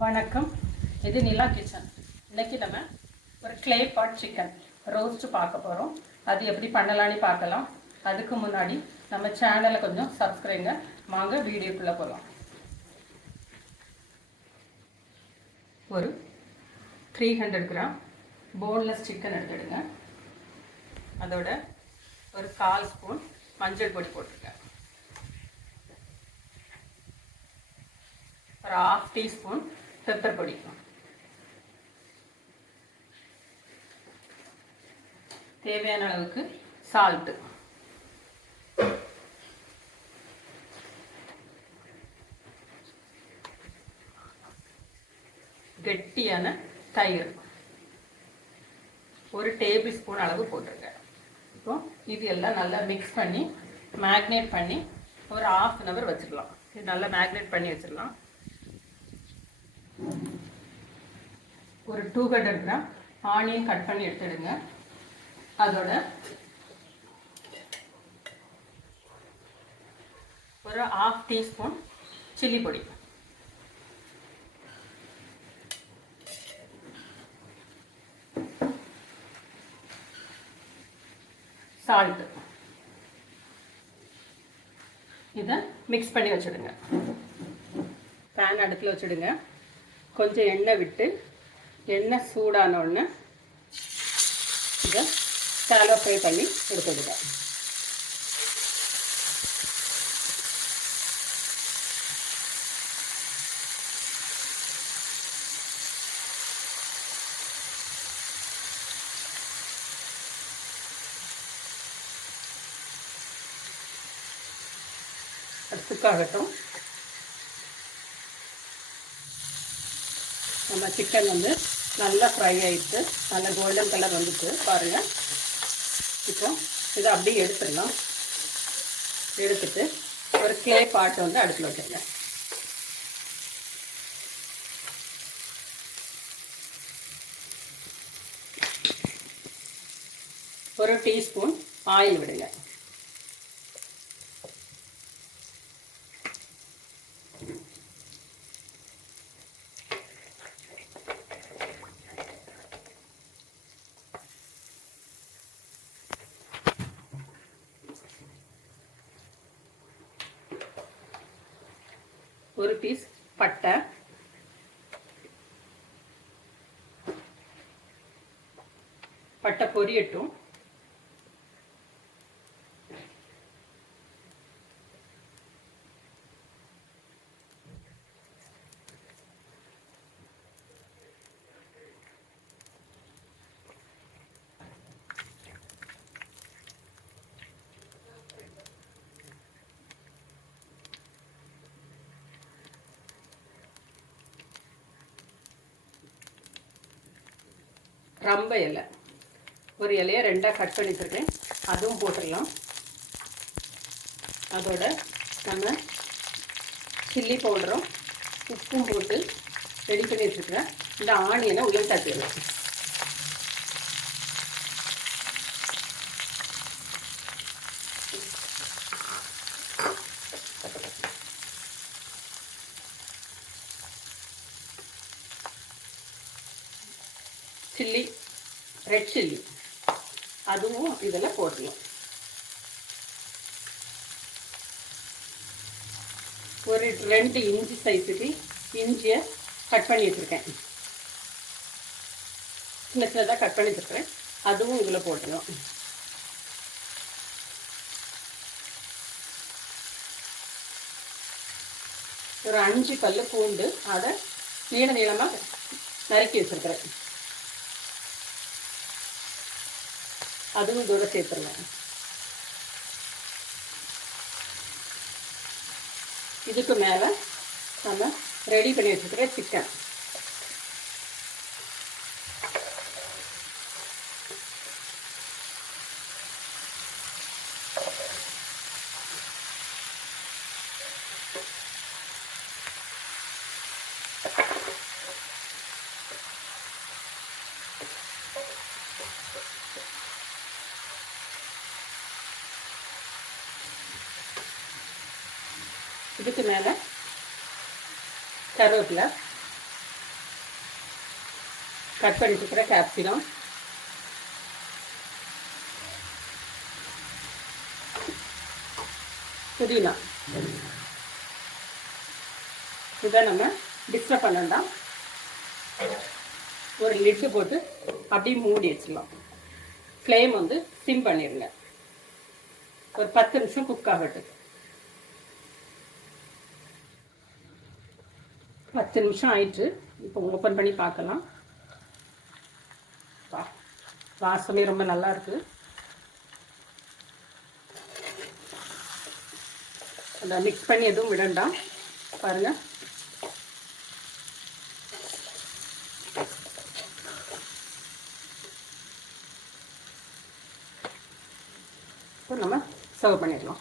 வணக்கம். இது நிலா கிச்சன். இன்னைக்கு நம்ம ஒரு கிளே பாட் சிக்கன் ரோஸ்ட் பார்க்க போகிறோம். அது எப்படி பண்ணலான்னு பார்க்கலாம். அதுக்கு முன்னாடி நம்ம சேனலை கொஞ்சம் சப்ஸ்கிரைங்க. வாங்க வீடியோக்குள்ளே போகலாம். ஒரு 300 கிராம் போன்லெஸ் சிக்கன் எடுத்துடுங்க. அதோட ஒரு 1/4 ஸ்பூன் மஞ்சள் பொடி போட்டுருங்க. ஒரு 1/2 டீஸ்பூன் பெப்பர் பொடி, தேவையான அளவுக்கு சால்ட்டு, கெட்டியான தயிர் ஒரு டேபிள் ஸ்பூன் அளவு போட்டுருங்க. இப்போ இது எல்லாம் நல்லா மிக்ஸ் பண்ணி மேக்னேட் பண்ணி ஒரு 1/2 hour வச்சுக்கலாம். இது நல்லா மேக்னேட் பண்ணி வச்சிடலாம். ஒரு 200 கிராம் ஆனியன் கட் பண்ணி எடுத்துடுங்க. அதோட ஒரு 1/2 டீஸ்பூன் சில்லி பொடி, சால்ட், இதை மிக்ஸ் பண்ணி வச்சுடுங்க. பேன் அடுப்பில் வச்சுடுங்க. கொஞ்சம் எண்ணெய் விட்டு எண்ணெய் சூடான உடனே இதை ஷாலோ ஃப்ரை பண்ணி எடுத்துடுங்க. குக்காகட்டும். நம்ம சிக்கன் வந்து நல்லா ஃப்ரை ஆகிட்டு நல்லா கோல்டன் கலர் வந்துட்டு பாருங்கள். இப்போ இதை அப்படியே எடுத்துடலாம். எடுத்துட்டு ஒரு கிளே பாட் வந்து அடுப்பில் வச்சுருங்க. ஒரு டீஸ்பூன் ஆயில் விடுங்க. ஒரு பீஸ் பட்டை, பட்டை பொரியட்டும். ரம்ப இலை, ஒரு இலையை 2ஆக கட் பண்ணி வச்சுருக்கேன், அதுவும் போட்டுடலாம். அதோட நம்ம சில்லி பவுடரும் உப்பும் போட்டு ரெடி பண்ணி வச்சுருக்கிறேன். இந்த ஆனியனை உள்ளே தட்டிடலாம். சில்லி, ரெட் சில்லி, அதுவும் இதில் போடலாம். ஒரு 2 இன்ச்சு சைஸுக்கு இஞ்சியை கட் பண்ணி வச்சுருக்கேன். சின்ன சின்னதாக கட் பண்ணி வச்சுருக்கேன், அதுவும் இதில் போட்டுக்கலாம். ஒரு 5 பல்லு பூண்டு, அதை நீளமாக நறுக்கி வச்சுருக்கிறேன், அதுவும் இதோட சேர்த்துருவேன். இதுக்கு மேலே நம்ம ரெடி பண்ணி வச்சுருக்கிற சிக்கன், இதுக்கு மேலே கருவேப்பிலை, கட் பண்ணி வச்சுக்கிற கேப்சிகம், புதினா, இதை நம்ம டிஸ்டர்ப் பண்ண வேண்டாம். ஒரு லிட்டு போட்டு அப்படியே மூடி வச்சிடலாம். ஃப்ளேம் வந்து சிம் பண்ணிடுங்க. ஒரு 10 நிமிஷம் குக் ஆகட்டும். 10 நிமிஷம் ஆயிடுச்சு. இப்போ ஓப்பன் பண்ணி பார்க்கலாம். வாசமே ரொம்ப நல்லா இருக்கு. அதை மிக்ஸ் பண்ணி எதுவும் விடண்டாம். பாருங்க, இப்போ நம்ம சர்வ் பண்ணிடலாம்.